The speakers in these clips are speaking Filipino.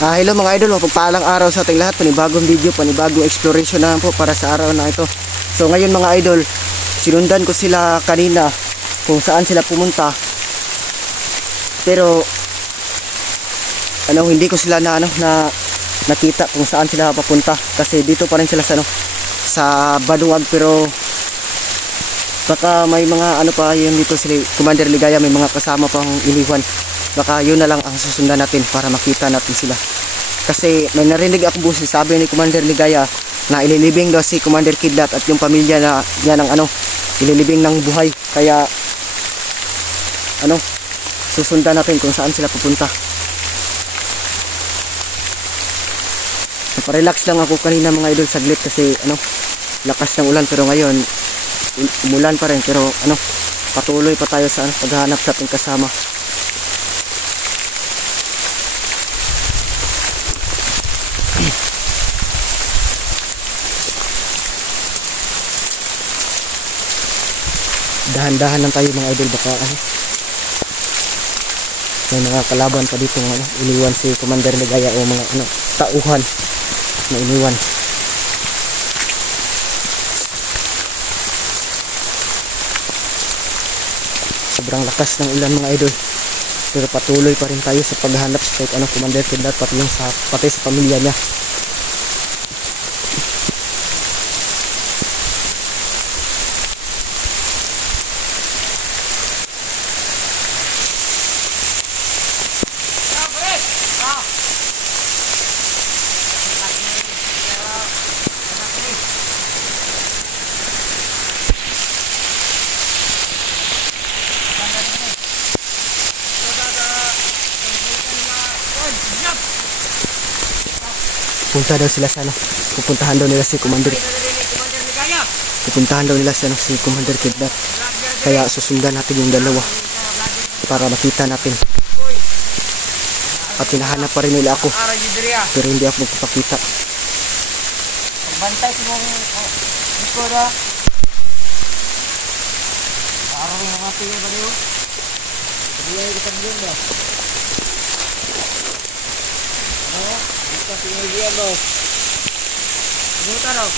Hello mga idol, mapagpalang araw sa ating lahat. Panibagong video, panibagong exploration na po para sa araw na ito. So ngayon mga idol, sinundan ko sila kanina kung saan sila pumunta. Pero hindi ko sila nakita kung saan sila papunta kasi dito pa rin sila sa Baduag. Pero baka may mga pa yun dito, si Commander Ligaya may mga kasama pang iniwan. Baka yun na lang ang susundan natin para makita natin sila. Kasi may narinig ako busis, sabi ni Commander Ligaya na ililibing daw si Commander Kidlat at yung pamilya niya ng ililibing ng buhay. Kaya susundan natin kung saan sila pupunta. Naparelax lang ako kanina mga idol saglit kasi lakas ng ulan, pero ngayon umulan pa rin, pero patuloy pa tayo sa paghahanap sa ating kasama. Dahan-dahan lang tayo mga idol, baka may mga kalaban pa dito iniwan si Commander Ligaya o mga tauhan na iniwan. Sobrang lakas ng ulan mga idol, pero patuloy pa rin tayo sa paghahanap sa Commander Kidlat pati sa pamilya niya. Punta daw sila sa pupuntahan daw nila si Commander. Pupuntahan daw nila si Commander Kidlat. Kaya susundan natin yung dalawa para makita natin. At hinahanap pa rin nila ako, pero hindi ako magpapakita. Bantay ko mong likod ha. Parang mga tingin ba niyo? Bigay ko sa mga ba? Ito sinigyan mo. Buta daw.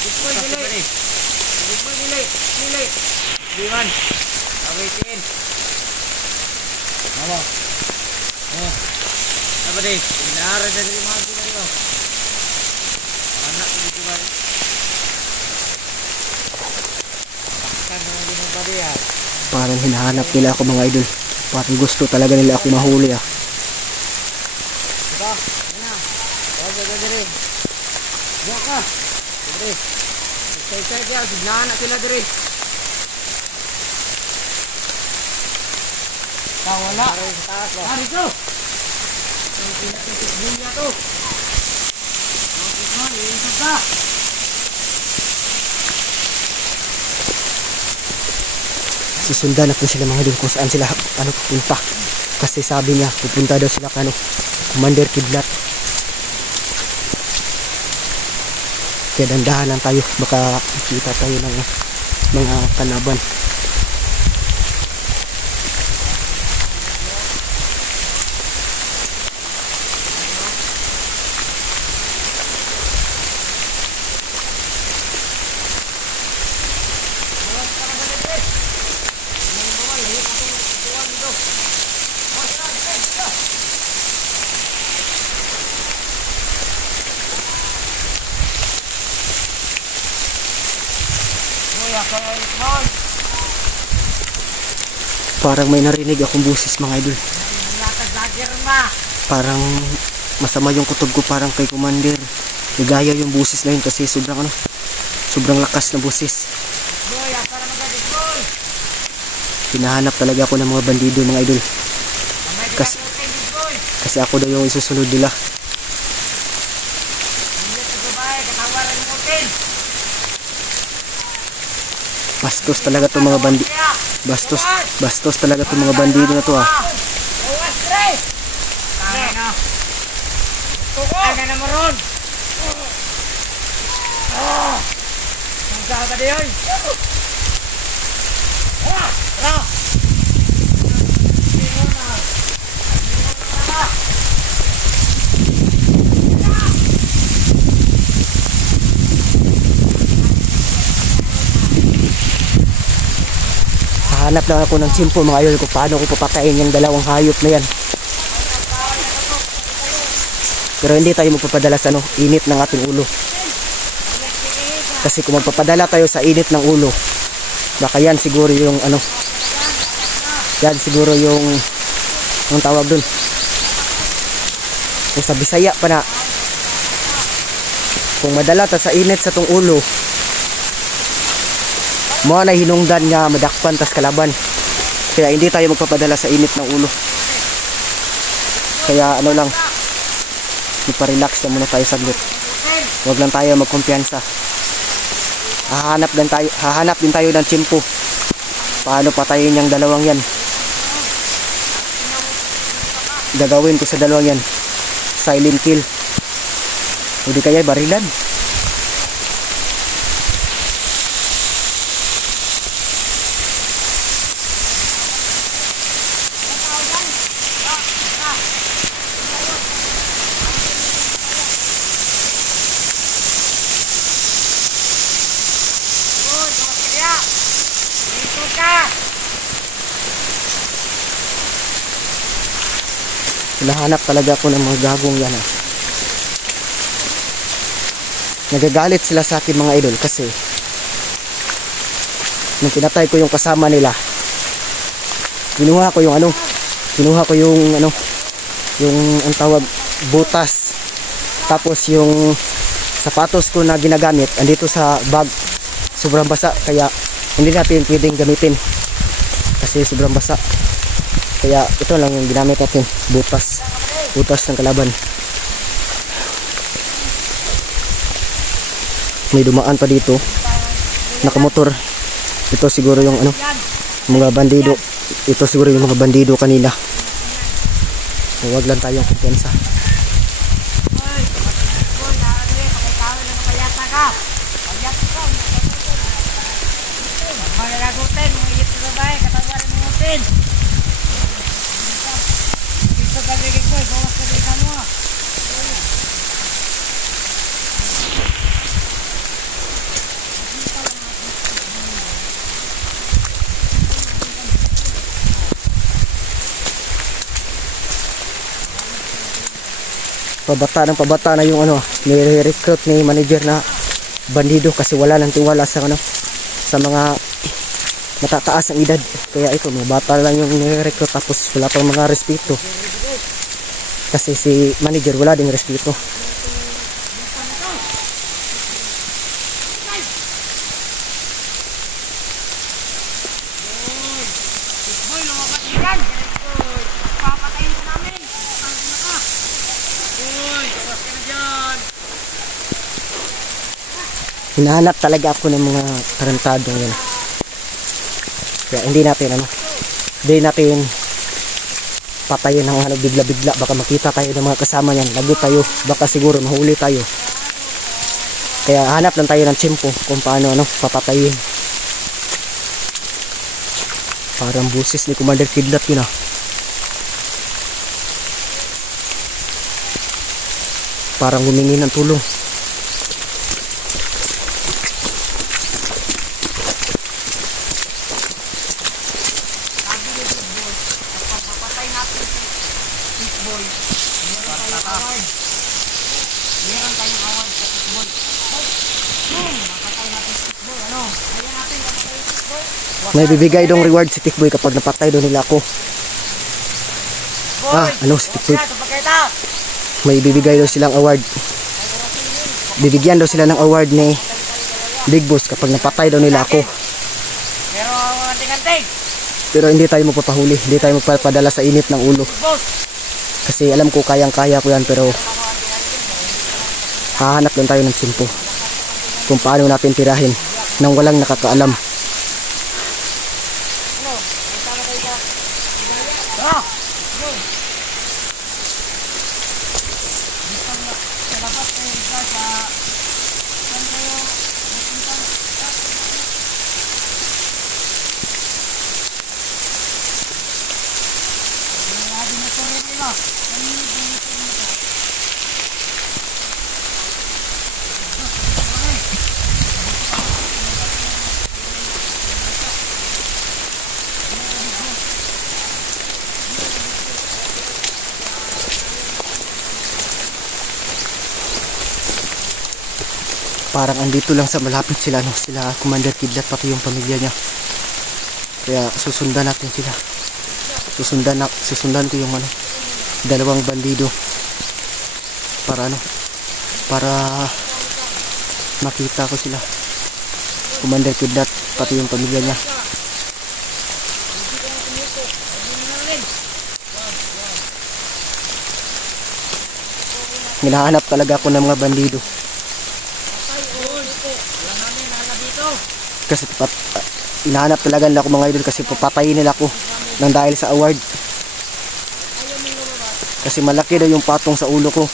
Diploy delay. Diploy delay. Delay. Diman. Awitin. Ano? Apa deh? Inara dari mga kita dito. Anak dito ba? Kan mga ginabadi ya. Parang hinahanap nila ako mga idol. Parang gusto talaga nila ako mahuli Ito, ano? Huwag ka diri. Huwag ka. Diri. Say dia, signahan na sila diri. Wala. Hari ko. Ang pinatitis niya to. Susundan natin sila mga idol kung saan sila pupunta. Kasi sabi niya pupunta daw sila Commander Kidlat. Kaya dandahan lang tayo, baka makita tayo ng mga kalaban. Parang may narinig akong busis mga idol. Parang masama yung kutob ko, parang kay Commander Ligaya yung busis na yun kasi sobrang lakas na busis. Hinahanap talaga ako ng mga bandido mga idol. Kasi ako daw yung isusunod nila. Bastos talaga itong mga bandido. Bastos talaga itong mga bandido na to Ano na maron? Ang saka di oy. Naghahanap lang ako ng tsimpo mga idol kung paano ko papatayin yung dalawang hayop na yan. Pero hindi tayo magpapadala sa init ng ating ulo. Kasi kung magpapadala tayo sa init ng ulo, baka yan siguro yung yan siguro yung ang tawag dun. Kung sa Bisaya pa na, kung madala ta sa init sa tong ulo, mo na hinungdan nga madakpan tas kalaban. Kaya hindi tayo magpapadala sa init ng ulo. Kaya lang, magpa-relax na muna tayo saglit. Huwag lang tayo magkumpiyansa. Hahanap din tayo ng tsimpo. Paano patayin yung dalawang yan? Gagawin ko sa dalawang yan, silent kill. O di kaya barilan. Hinahanap talaga ako ng mga gagong yan. Nagagalit sila sa akin mga idol kasi nung pinatay ko yung kasama nila, kinuha ko yung yung ang tawag butas, tapos yung sapatos ko na ginagamit andito sa bag, sobrang basa, kaya hindi natin pwedeng gamitin kasi sobrang basa. Kaya ito lang yung ginamit natin, butas ng kalaban. May dumaan pa dito, nakamotor. Ito siguro yung mga bandido. Ito siguro yung mga bandido kanina. So, huwag lang tayong kumpiyansa. Pabata na yung ni-recruit ni manager na bandido kasi wala nang tiwala sa mga matataas ang edad. Kaya ito, mga bata lang yung ni-recruit, tapos wala pang mga respeto kasi si manager wala ding respeto. Hinahanap talaga ako ng mga tarantadong yan. Kaya hindi natin patayin ng bigla-bigla. Baka makita tayo ng mga kasama niyan, lagot tayo, baka siguro mahuli tayo. Kaya hanap lang tayo ng tsimpo kung paano papatayin. Parang busis ni Commander Kidlat yun Parang humingi ng tulong. May bibigay dong reward si Tikboy kapag napatay doon nila ako. Si Tikboy. May bibigay daw silang award. Bibigyan daw sila ng award ni Big Boss kapag napatay daw nila ako. Pero hindi tayo magpapahuli, hindi tayo magpapadala sa init ng ulo. Kasi alam ko kayang-kaya ko yan, pero hahanap lang tayo ng tsimpo kung paano natin tirahin nang walang nakakaalam. Parang andito lang sa malapit sila, no? Sila Commander Kidlat pati yung pamilya niya. Kaya susundan natin sila. Susundan ko yung ano, dalawang bandido para ano, para makita ko sila, Commander Kidlat pati yung pamilya niya. Hinahanap talaga ako ng mga bandido kasi hinahanap talaga nila ako mga idol, kasi papatayin nila ako nang dahil sa award, kasi malaki daw yung patong sa ulo ko.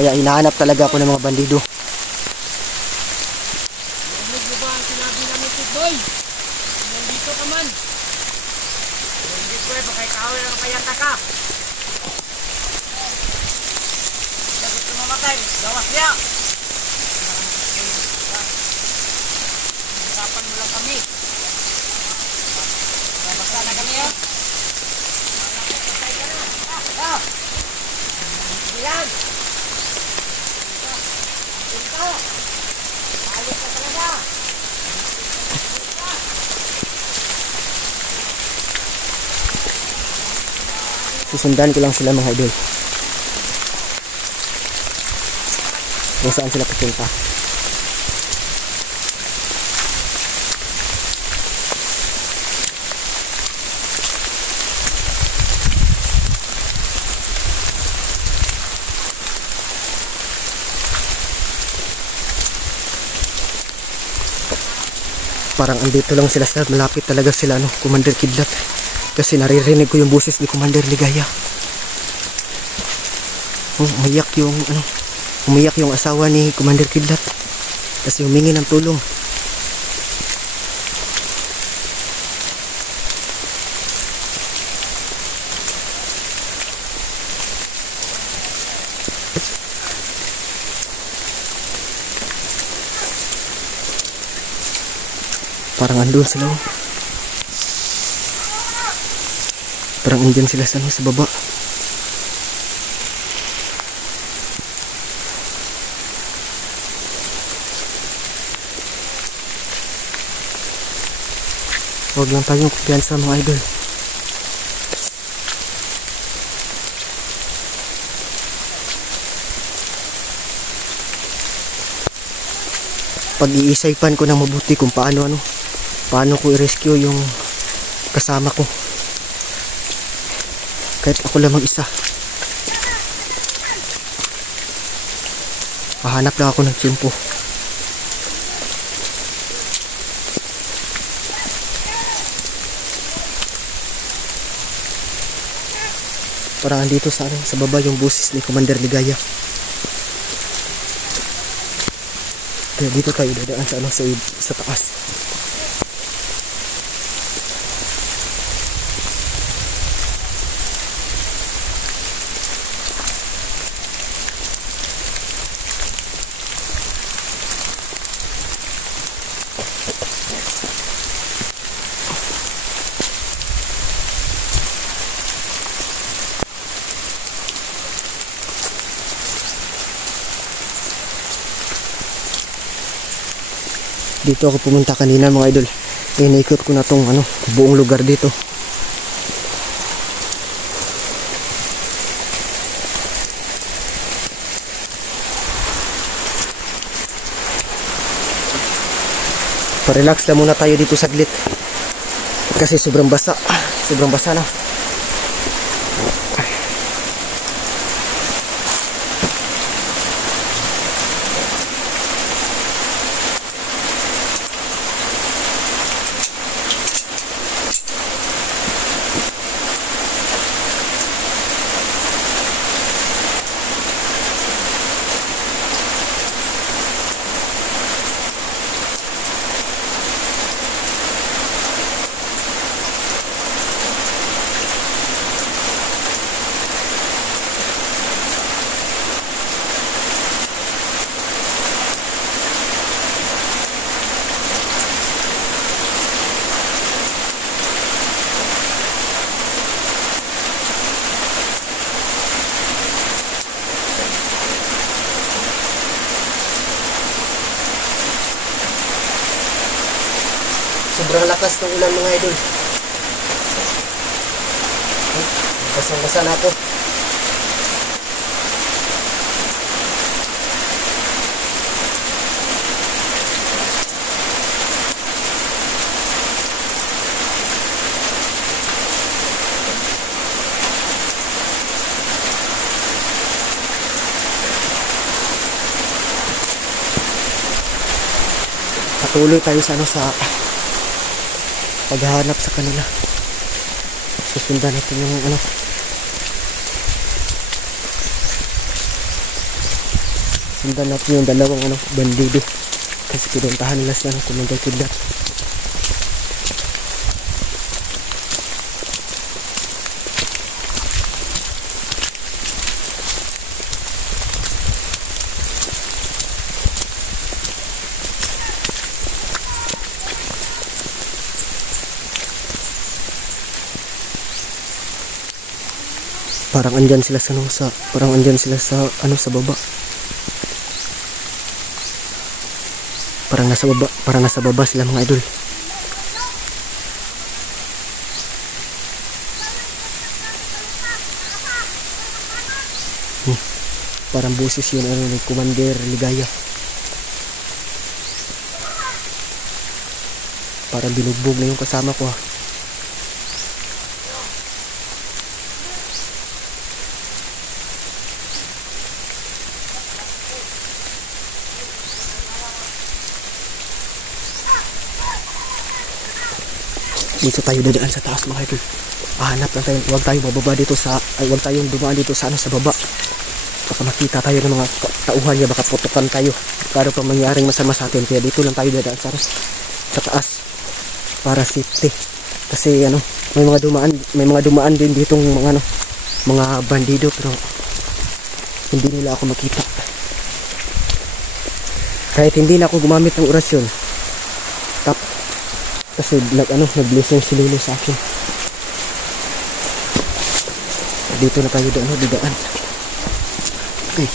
Kaya hinahanap talaga ako ng mga bandido. Narinig mo ba ang sinabi namin, Tikboy? Nandito ka man. Tikboy, baka ikaw lang kayata ka. Sagot mo mamatay, gawas niya. Hirapan mo lang kami. Nabasa na kami, oh. Patay ka na. Ah! Yan! Ito! Ayos ka talaga! Susundan ko lang sila mga idol kung saan sila pupunta. Parang andito lang sila sa malapit talaga sila, no, Commander Kidlat, kasi naririnig ko yung boses ni Commander Ligaya. Umiyak yung asawa ni Commander Kidlat kasi humingi ng tulong. Parang andun sila, oh. Parang andyan sila sa baba. Huwag lang tayong kumpiyansa mga idol. Pag-iisaypan ko ng mabuti kung paano ko i-rescue yung kasama ko. Kahit ako lamang isa. Hahanap lang ako ng tiyempo. Parang andito sa baba yung boses ni Commander Ligaya. Kaya dito tayo dadaan sa taas. Dito ako pumunta kanina mga idol. Inikot ko na tong buong lugar dito. Pa-relax lang muna tayo dito saglit. Kasi sobrang basa. Sobrang basa na. lakas ng ulan mga idol. Basang-basa na ako. Patuloy tayo sa paghahanap sa kanila. Susundan natin yung sundan natin yung dalawang bandido kasi pinuntahan nila siya ng Commander Kidlat. Parang andyan sila sa sa baba. Parang nasa baba sila mga idol. Parang boses yun ni Commander Ligaya. Parang binugbog na yung kasama ko. Dito tayo dadaan sa taas mga idol. Hanap lang tayo. Huwag tayong bababa dito huwag tayong dumaan dito sa baba. Baka makita tayo ng mga tauhan niya, baka putukan tayo. Para pa mangyaring masama sa atin. Kaya dito lang tayo dadaan sa taas para safety. Kasi may mga dumaan din ditong mga bandido pero hindi nila ako makita. Kahit hindi na ako gumamit ng orasyon. Kasi nag-blessing si Lilo sa akin. Dito na tayo didaan. Okay.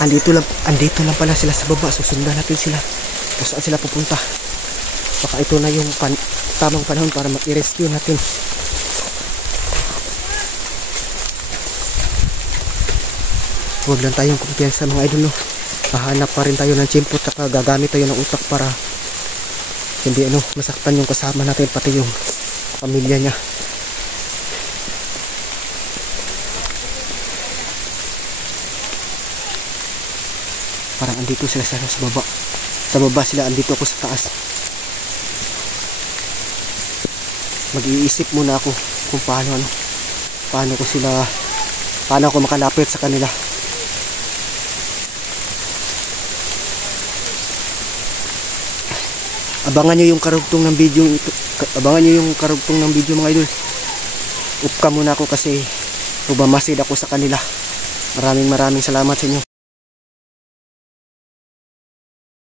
Andito lang pala sila sa baba. Susundan natin sila kung saan sila pupunta. Baka ito na yung tamang panahon para i-rescue natin. Huwag lang tayong kumpiyansa mga idol, no? Hahanap pa rin tayo ng tiyempo at gagamit tayo ng utak para hindi masaktan yung kasama natin, pati yung pamilya niya. Parang andito sila sa baba. Sa baba sila, andito ako sa taas. Mag-iisip muna ako kung paano ako makalapit sa kanila. Abangan nyo yung karugtong ng video ito. Abangan nyo yung karugtong ng video mga idol. Upka muna ako kasi bumamasid ako sa kanila. Maraming salamat sa inyo.